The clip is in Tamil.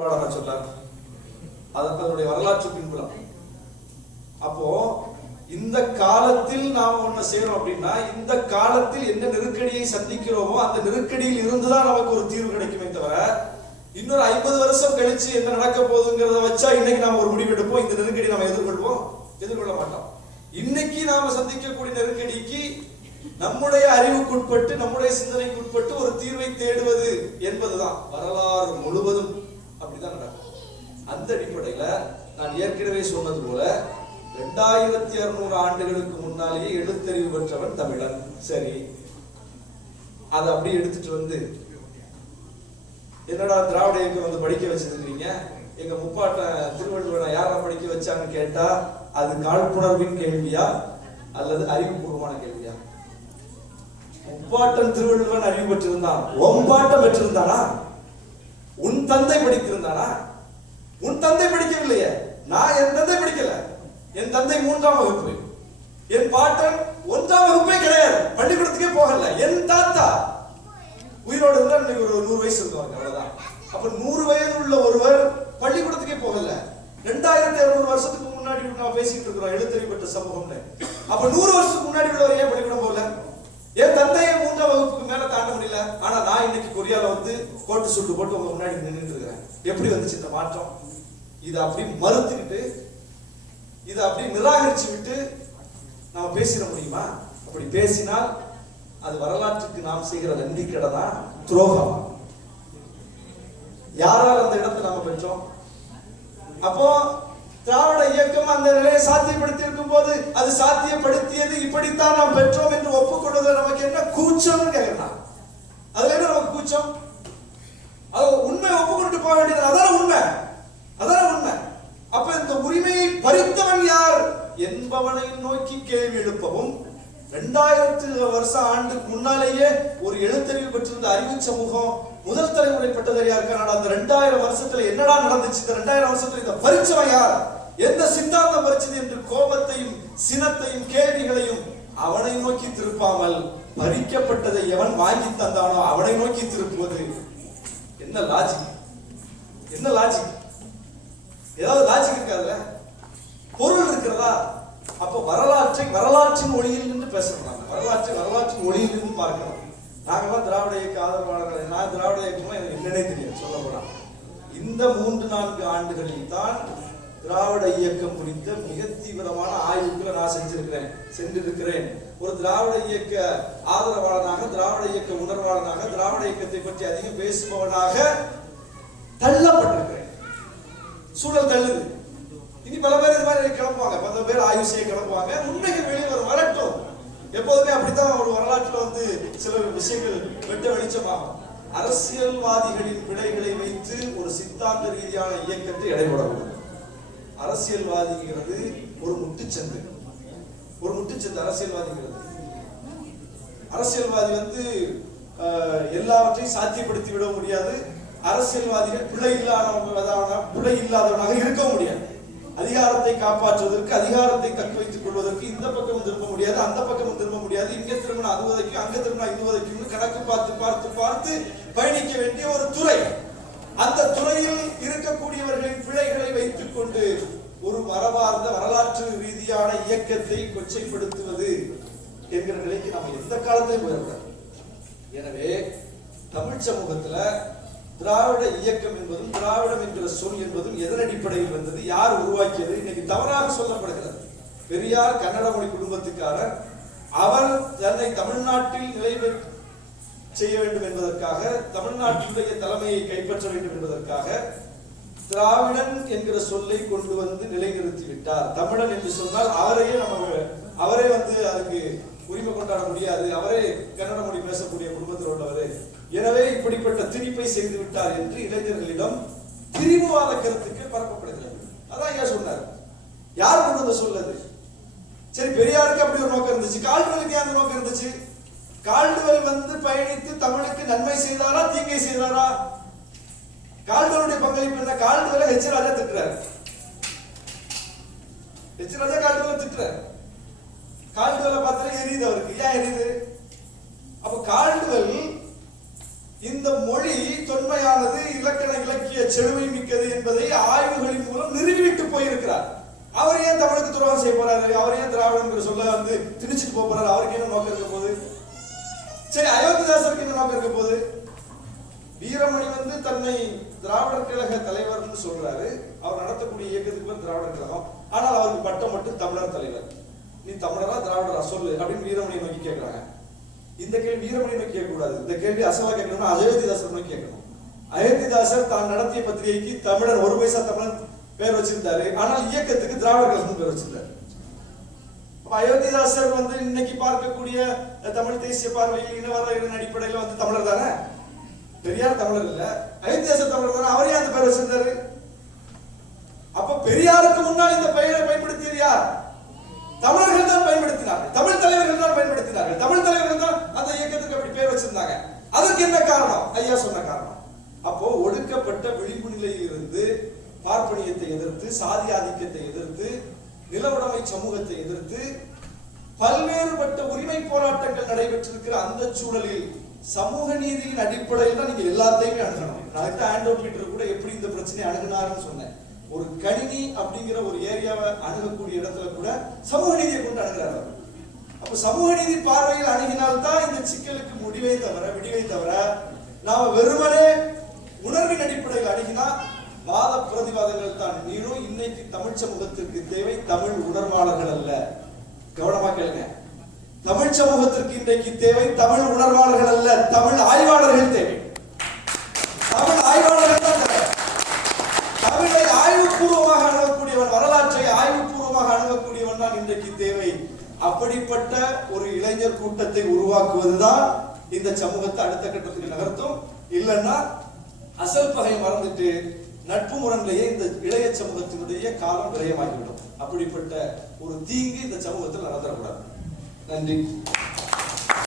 சொன்னார். அதற்கு அதனுடைய வரலாற்று பின்புலம். அப்போ இந்த காலத்தில் நாம் ஒண்ணு செய்யறோம் அப்படின்னா, இந்த காலத்தில் என்ன நெருக்கடியை சந்திக்கிறோமோ அந்த நெருக்கடியில் இருந்துதான் நமக்கு ஒரு தீர்வு கிடைக்குமே தவிர, இன்னொரு 50 வருஷம் கழிச்சு என்ன நடக்க போகுதுங்கிறத வச்சா இன்னைக்கு நாம ஒரு முடிவு எடுப்போம், இந்த நெருக்கடி நாம எதிர்கொள்ள மாட்டோம். இன்னைக்கு நாம சந்திக்கக்கூடிய நெருக்கடிக்கு நம்முடைய அறிவுக்குட்பட்டு, நம்முடைய சிந்தனைக்குட்பட்டு ஒரு தீர்வை தேடுவது என்பதுதான் வரலாறு முழுவதும் அப்படிதான் நடக்கும். அந்த அடிப்படையில நான் ஏற்கனவே சொன்னது போல 2600 ஆண்டுகளுக்கு முன்னாலேயே எழுத்தறிவு பெற்றவன் தமிழன். சரி, அதை அப்படியே எடுத்துட்டு வந்து என்னடா திராவிட இயக்கம் வந்து படிக்க வச்சிருக்கீங்க, எங்க முப்பாட்ட திருவள்ளுவரை யாரா படிக்க வச்சாங்கன்னு கேட்டா அது காழ்ப்புணர்வின் கேள்வியா அல்லது அறிவுபூர்வமான கேள்வியா? முப்பாட்டன் திருவள்ளுவன் அறிவு பெற்றிருந்தான், ஒம்பாட்டம் பெற்றிருந்தானா? உன் தந்தை படித்திருந்தானா? உன் தந்தை படிக்கவில்லையே. நான் என் தந்தை படிக்கல. என் தந்தை 3ஆம் வகுப்பு, என் பாட்டன் 1ஆம் வகுப்பே கிடையாது, பள்ளிக்கூடத்துக்கே போகல. என் தாத்தா உயிரோடு இருந்தா இன்னைக்கு ஒரு 100 வயசு இருக்காங்க, அவ்வளவுதான். அப்ப 100 வயது உள்ள ஒருவர் பள்ளிக்கூடத்துக்கே போகல. 2200 வருஷத்துக்கு முன்னாடி நான் பேசிட்டு இருக்கிறோம் எழுத்தறிவு பெற்ற சமூகம்னு. அப்ப 100 வருஷத்துக்கு முன்னாடி உள்ளவர் ஏன் பள்ளிக்கூடம் போகல? என் தந்தையை 3ஆம் வகுப்புக்கு மேல தாண்ட முடியல. ஆனா நான் இன்னைக்கு கொரியால வந்து கோட்டு சுட்டு போட்டு உங்க முன்னாடி நின்றுட்டு இருக்கிறேன். எப்படி வந்துச்சு இந்த மாற்றம்? இதை அப்படி மறுத்துக்கிட்டு, இதை அப்படி நிராகரிச்சு விட்டு நாம பேசிட முடியுமா? அப்படி பேசினால் அது வரலாற்றுக்கு நாம் செய்கிற நன்றிக்கடை தான், துரோகம். யாரால் அந்த இடத்தை நாம பெற்றோம்? அப்போ திராவிட இயக்கம் அந்த நிலையை சாத்தியப்படுத்தி இருக்கும் போது அது சாத்தியப்படுத்தியது இப்படித்தான் நாம் பெற்றோம் என்று ஒப்புக்கொள்வது நமக்கு என்ன கூச்சம்னு கேட்கலாம். அதுல என்ன நமக்கு கூச்சம்? அது உண்மை ஒப்புக்கொண்டு போக வேண்டியது. அதான உண்மை, அதான உண்மை. அப்ப இந்த உரிமையை பறித்தவன் யார் என்பவனை நோக்கி கேள்வி எழுப்பவும், 2000 ஆண்டுக்கு முன்னாலேயே ஒரு எழுத்தறிவு பெற்றிருந்த அறிவு சமூகம் முதல் தலைமுறை பட்டதாரியா இருக்கான அந்த 2000 வருஷத்துல என்னடா நடந்துச்சு, இந்த 2000 வருஷத்துல இந்த பரிச்சவன் யார், எந்த சித்தாந்தம் பறிச்சது என்று கோபத்தையும் சினத்தையும் கேள்விகளையும் அவனை நோக்கி திருப்பாமல் பறிக்கப்பட்டதை எவன் வாங்கி தந்தானோ அவனை நோக்கி திருப்புவது என்ன லாஜிக்? என்ன லாஜிக்? ஏதாவது லாஜிக் இருக்காதுல்ல? பொருள் இருக்கிறதா? அப்போ வரலாற்றின் ஒளியில் நின்று பேசணும். வரலாற்றின் ஒளியில் நின்று பார்க்கணும். நாங்கெல்லாம் திராவிட இயக்க ஆதரவாளர்கள். நான் திராவிட இயக்கமா எனக்கு என்னன்னே தெரியும் சொல்ல போனா. இந்த 3-4 ஆண்டுகளில் தான் திராவிட இயக்கம் குறித்த மிக தீவிரமான ஆய்வுகளை நான் சென்றிருக்கிறேன். ஒரு திராவிட இயக்க ஆதரவாளனாக, திராவிட இயக்க உணர்வாளனாக, திராவிட இயக்கத்தை பற்றி அதிகம் பேசுபவனாக தள்ளப்பட்டிருக்கிறேன். சூழல் தள்ளுது. இனி பல பேர் இது மாதிரி கிளம்புவாங்க, 10 பேர் ஆய்வு செய்ய கிளம்புவாங்க. உண்மைகள் வெளியே வரட்டும். எப்போதுமே அப்படித்தான் ஒரு வரலாற்றுல வந்து சில விஷயங்கள் வெட்ட வெளிச்சமாகும். அரசியல்வாதிகளின் பிழைகளை வைத்து ஒரு சித்தாந்த ரீதியான இயக்கத்தை எடைபடக்கூடாது. அரசியல்வாதிங்கிறது ஒரு முட்டுச்சந்து. அரசியல்வாதி வந்து எல்லாவற்றையும் சாத்தியப்படுத்தி விட முடியாது. அரசியல்வாதிகள் பிழை இல்லாதவனாக இருக்க முடியாது. அதிகாரத்தை காப்பாற்றுவதற்கு, அதிகாரத்தை தக்க வைத்துக் கொள்வதற்கு இந்த பக்கமும் திரும்ப முடியாது, அந்த பக்கமும் திரும்ப முடியாது. இங்க திரும்பினா அது உதைக்கும், அங்க திரும்பினா இது உதைக்கும், கணக்கு பார்த்து பயணிக்க வேண்டிய ஒரு துறை. அந்த துறையில் இருக்கக்கூடியவர்களின் பிழைகளை வைத்துக் கொண்டு ஒரு மரபார்ந்த வரலாற்று ரீதியான இயக்கத்தை கொச்சைப்படுத்துவது என்கிற நிலைக்கு நம்ம எந்த காலத்திலும் போயிடக்கூடாது. எனவே தமிழ் சமூகத்துல திராவிட இயக்கம் என்பதும் திராவிடம் என்கிற சொல் என்பதும் எதன் அடிப்படையில் வந்தது, யார் உருவாக்கியது இன்னைக்கு தவறாக சொல்லப்படுகிறது. பெரியார் கன்னட மொழி குடும்பத்துக்காரர். அவர் தன்னை தமிழ்நாட்டில் நிலை செய்ய வேண்டும் என்பதற்காக, தமிழ்நாட்டினுடைய தலைமையை கைப்பற்ற வேண்டும் என்பதற்காக திராவிடன் என்கிற சொல்லை கொண்டு வந்து நிலைநிறுத்தி விட்டார். தமிழன் என்று சொன்னால் அவரே வந்து அதுக்கு உரிமை கொண்டாட முடியாது, அவரே கன்னட மொழி பேசக்கூடிய குடும்பத்தில் உள்ளவர், எனவே இப்படிப்பட்ட திணிப்பை செய்து விட்டார் என்று இளைஞர்களிடம் திரிவுவாத கருத்துக்கள் பரப்பப்படுகிறது. அதான் ஏன் சொன்னார்? யார் கொண்டு வந்து சொல்லது? சரி, பெரியாருக்கு அப்படி ஒரு நோக்கம் இருந்துச்சு, கால்டுவெலுக்கு அந்த நோக்கம் இருந்துச்சு. கால்டுவெல் வந்து பயணித்து தமிழுக்கு நன்மை செய்தாரா தீங்கை செய்தாரா? கால்டுவெலுடைய பங்களிப்பு என்ன? கால்டுவெலை ஹெச் ராஜா திட்டுறாரு. ஹெச் ராஜா கால்டுவெலை திட்டுறாரு. கால்டுவெலை பார்த்தாலே எரியுது அவருக்கு. ஏன் எரியுது? அப்ப கால்டுவெல் இந்த மொழி தொன்மையானது, இலக்கண இலக்கிய செழுமை மிக்கது என்பதை ஆய்வுகளின் மூலம் நிறுவிவிட்டு போயிருக்கிறார். அவர் ஏன் தமிழுக்கு துரோகம் செய்ய போறாரு? அவர் ஏன் திராவிடங்கிற சொல்ல வந்து திணிச்சிட்டு போறாரு? அவருக்கு என்ன நோக்கம் இருக்க போகுது? சரி, அயோத்திதாசருக்கு என்ன நோக்கம் இருக்க போகுது? வீரமணி வந்து தன்னை திராவிடர் கழக தலைவர்னு சொல்றாரு. அவர் நடத்தக்கூடிய இயக்கத்துக்கு பேர் திராவிடர் கழகம். ஆனால் அவருக்கு பட்டம் மட்டும் தமிழர் தலைவர். நீ தமிழரா திராவிடரா சொல்லு அப்படின்னு வீரமணியை நோக்கி கேட்கிறாங்க. இந்த கேள்வி வீரமணி நோக்கி கேட்கக்கூடாது. இந்த கேள்வி அசலா கேட்கணும்னா அயோத்திதாசர் நோக்கி கேட்கணும். அயோத்திதாசர் தான் நடத்திய பத்திரிகைக்கு தமிழன், ஒரு பைசா தமிழன் பேர் வச்சிருந்தாரு. ஆனால் இயக்கத்துக்கு திராவிடர் கழகம் பேர் வச்சிருந்தாரு. அயோத்திதாசர் வந்து இன்னைக்கு பார்க்கக்கூடிய தமிழ் தேசிய பார்வையில் இனவரையின் அடிப்படையில் வந்து தமிழர் தானே. பெரியார் தமிழர் இல்ல, அயோத்திதாசர் தமிழர் தானே. அவரே அந்த பெயர் வச்சிருந்தாரு. அப்ப பெரியாருக்கு முன்னால் இந்த பெயரை பயன்படுத்தியது யார்? தமிழர்கள் தான் பயன்படுத்தினார்கள். தமிழ் தலைவர்கள் தான் பயன்படுத்தினார்கள். தமிழ் தலைவர்கள் தான் அந்த இயக்கத்துக்கு அப்படி பேர் வச்சிருந்தாங்க. அதற்கு என்ன காரணம்? ஐயா சொன்ன காரணம். அப்போ ஒடுக்கப்பட்ட விளிம்பு நிலையில் இருந்து பார்ப்பனியத்தை எதிர்த்து, சாதி ஆதிக்கத்தை எதிர்த்து, நிலவுடைமை சமூகத்தை எதிர்த்து பல்வேறுபட்ட உரிமை போராட்டங்கள் நடைபெற்றிருக்கிற அந்த சூழலில் சமூக நீதியின் அடிப்படையில் தான் நீங்க எல்லாத்தையுமே அணுகணும். நான் ஆண்டோட் பீட்டர் கூட எப்படி இந்த பிரச்சனையை அணுகினாருன்னு சொன்னேன். ஒரு கணினி அப்படிங்கிற ஒரு ஏரியாவை அணுகக்கூடிய இடத்துல கூட சமூக நீதியை கொண்டு அணுகிறார். அப்ப சமூக நீதி பார்வையில் அணுகினால்தான் இந்த சிக்கலுக்கு விடிவை தவிர நாம வெறுமனே உணர்வின் அடிப்படையில் அணுகினா வாத பிரதிவாதங்கள் தான் நீனும். இன்னைக்கு தமிழ் சமூகத்திற்கு தேவை தமிழ் உணர்வாளர்கள் அல்ல. கவனமா கேளுங்க. தமிழ் சமூகத்திற்கு இன்றைக்கு தேவை தமிழ் உணர்வாளர்கள் அல்ல, தமிழ் ஆய்வாளர்கள் தேவை. தமிழ் ஆய்வாளர்கள் தான் தேவை. தமிழை ஆய்வுபூர்வமாக அணுகக்கூடியவன், வரலாற்றை ஆய்வுபூர்வமாக அணுகக்கூடியவன் தான் இன்றைக்கு தேவை. அப்படிப்பட்ட ஒரு இளைஞர் கூட்டத்தை உருவாக்குவதுதான் இந்த சமூகத்தை அடுத்த கட்டத்துக்கு நகர்த்தும். இல்லைன்னா அசல் பகை மறந்துட்டு நட்பு முரண்லேயே இந்த இளைய சமூகத்தினுடைய காலம் விரயமாகிவிடும். அப்படிப்பட்ட ஒரு தீங்கு இந்த சமூகத்தில் நடத்தக்கூடாது. நன்றி.